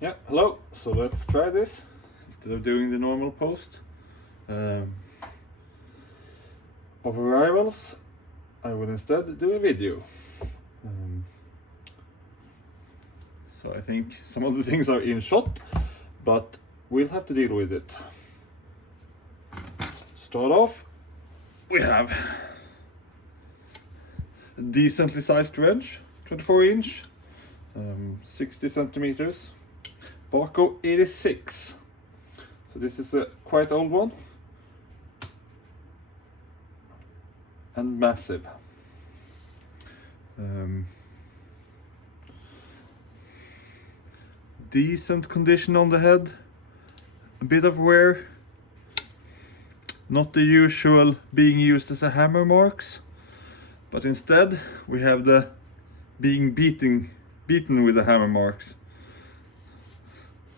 Yeah, hello. So let's try this. Instead of doing the normal post of arrivals, I will instead do a video. So I think some of the things are in shot, but we'll have to deal with it. Start off, we have a decently sized wrench, 24 inch, 60 centimeters, Bahco 86. So this is a quite old one and massive. Decent condition on the head, a bit of wear, not the usual being used as a hammer marks, but instead we have the being beaten with the hammer marks,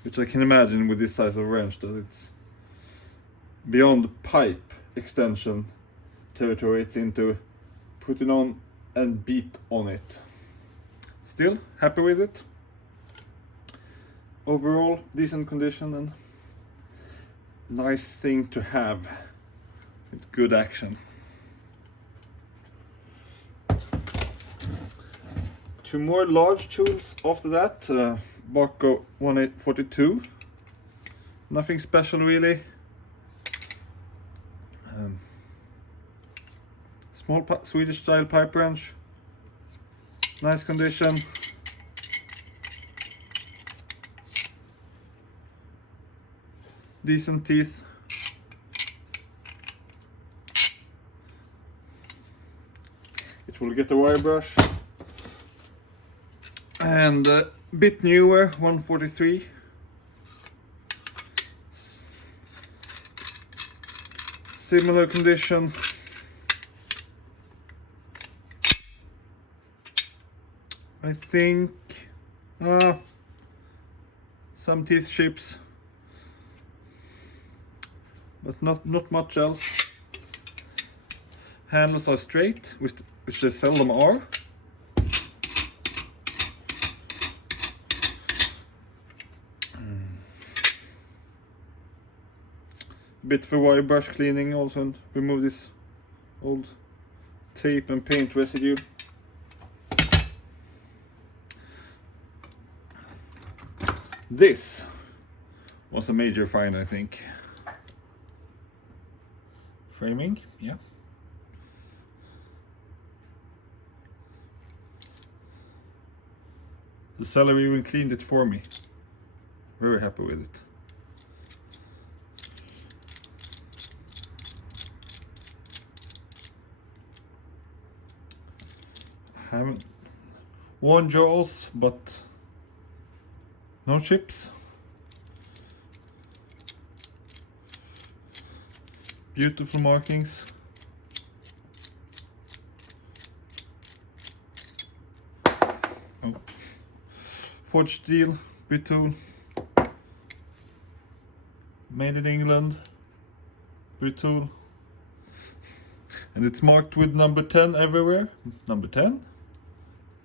which I can imagine with this size of wrench that it's beyond pipe extension territory. It's into putting on and beat on it. Still happy with it. Overall decent condition and nice thing to have with good action. Two more large tools after that. Bahco 1842. Nothing special really. Small Swedish style pipe wrench. Nice condition. Decent teeth. It will get a wire brush. And a bit newer, 143. Similar condition. I think some teeth chips, but not much else. Handles are straight, which they seldom are. Bit of a wire brush cleaning also, and remove this old tape and paint residue. This was a major find, I think. Framing, yeah. The seller even cleaned it for me. Very happy with it. Haven't worn jaws, but no chips. Beautiful markings. Oh. Forged steel, Britool. Made in England, Britool. And it's marked with number 10 everywhere. Number 10,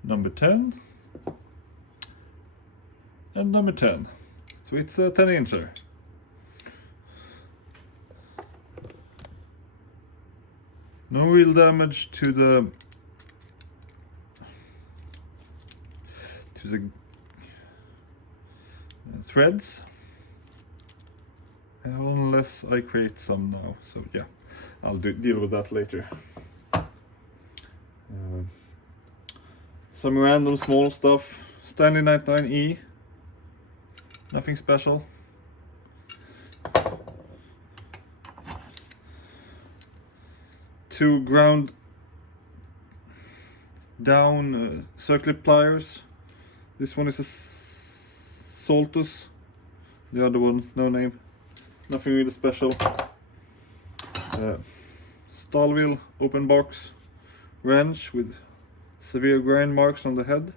number 10, and number 10. So it's a 10 incher. No real damage to the threads, unless I create some now. So yeah, I'll deal with that later. Some random small stuff. Stanley 99E. Nothing special. Two ground down circlip pliers. This one is a Saltus. The other one, no name. Nothing really special. Stall wheel, open box wrench with severe grind marks on the head.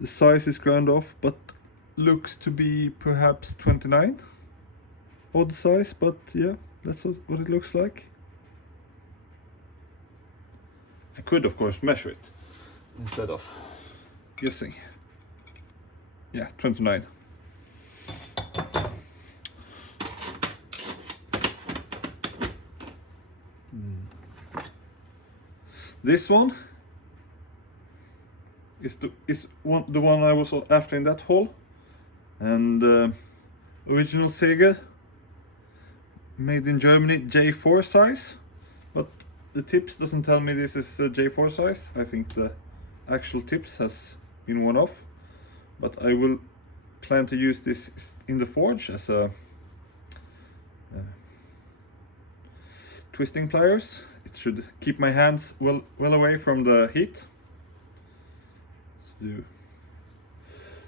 The size is ground off, but looks to be perhaps 29. Odd size, but yeah, that's what it looks like. I could of course measure it instead of guessing. yeah, 29. This one is the one I was after in that haul, and original Sega, made in Germany, J4 size, but the tips doesn't tell me this is a J4 size. I think the actual tips has been worn off, but I will plan to use this in the forge as a twisting pliers. It should keep my hands well away from the heat.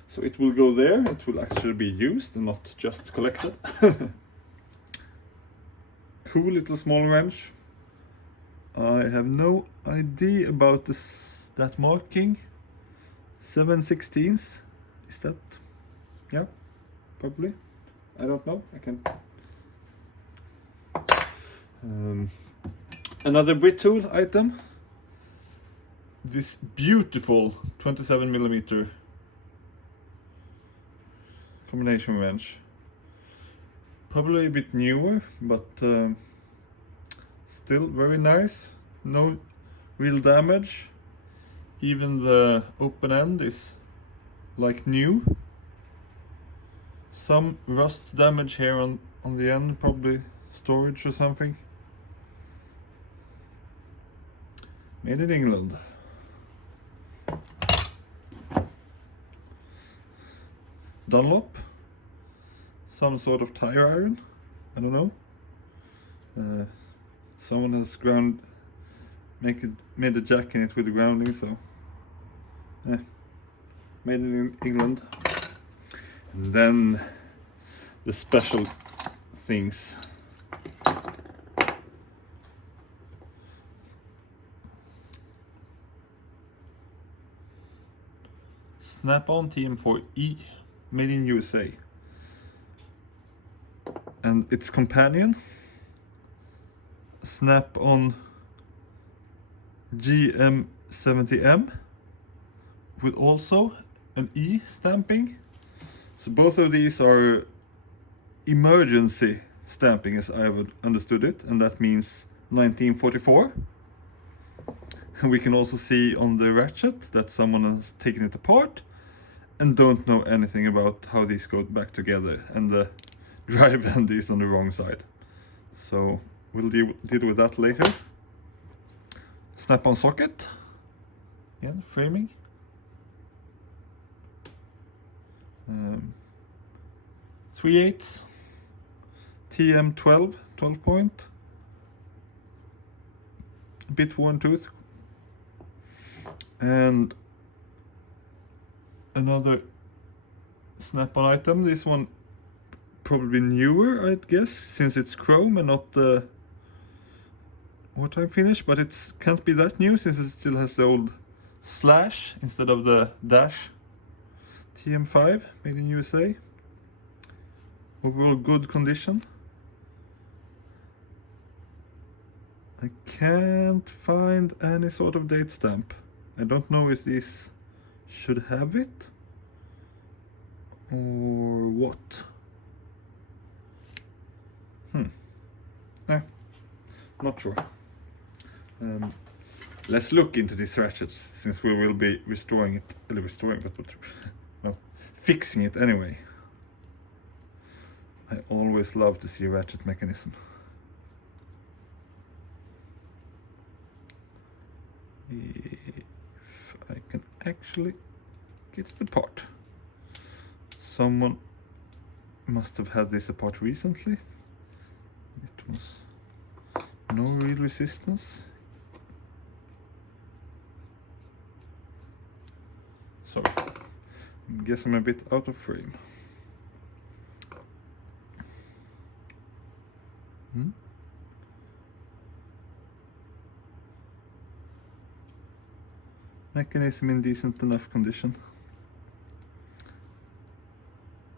So it will go there. It will actually be used and not just collected. Cool little small wrench. I have no idea about that marking. 7/16. Is that? Yeah, probably. I don't know. I can. Another Britool item. This beautiful 27mm combination wrench. Probably a bit newer, but still very nice. No real damage. Even the open end is like new. Some rust damage here on the end, probably storage or something. Made in England. Dunlop. Some sort of tire iron. I don't know. Someone has made a jack in it with the grounding, so yeah. Made in England. And then the special things. Snap-on TM4E, made in USA. And its companion, Snap-on GM70M, with also an E stamping. So both of these are emergency stamping, as I have understood it, and that means 1944. And we can also see on the ratchet that someone has taken it apart and don't know anything about how these go back together, and the drive end is on the wrong side. So we'll deal with that later. Snap-on socket. Yeah, framing. 3/8 TM12 12 point. Bit worn tooth. And another Snap-on item. This one probably newer, I'd guess, since it's chrome and not the wartime finish, but it can't be that new since it still has the old slash instead of the dash. TM5, made in USA. Overall good condition. I can't find any sort of date stamp. I don't know if these should have it or what. Not sure. Let's look into these ratchets, since we will be fixing it anyway. I always love to see a ratchet mechanism. If I can actually get it apart. Someone must have had this apart recently. It was no real resistance. Sorry, I guess I'm a bit out of frame. Mechanism in decent enough condition.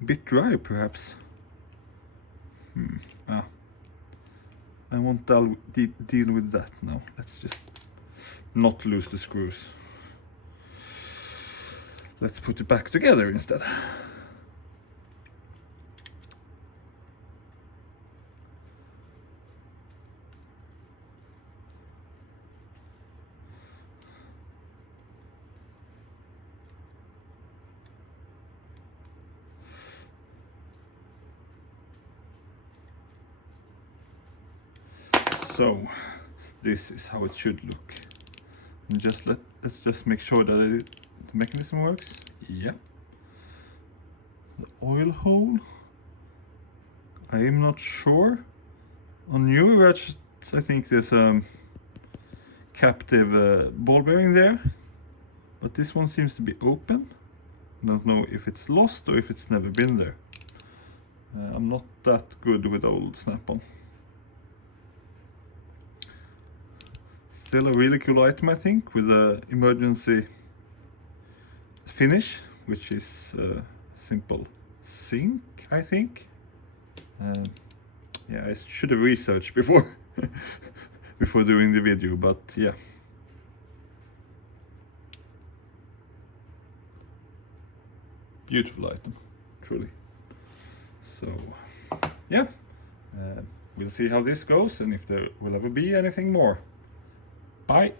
Bit dry, perhaps. I won't deal with that now. Let's just not lose the screws. let's put it back together instead. So this is how it should look. And let's just make sure that the mechanism works. Yeah. The oil hole, I am not sure. On newer ratchets I think there's a captive ball bearing there, but this one seems to be open. I don't know if it's lost or if it's never been there. I'm not that good with old snap-on. Still a really cool item, I think, with a emergency finish, which is simple sink, I think. Yeah, I should have researched before before doing the video, but yeah. Beautiful item, truly. So yeah, we'll see how this goes and if there will ever be anything more. Bye.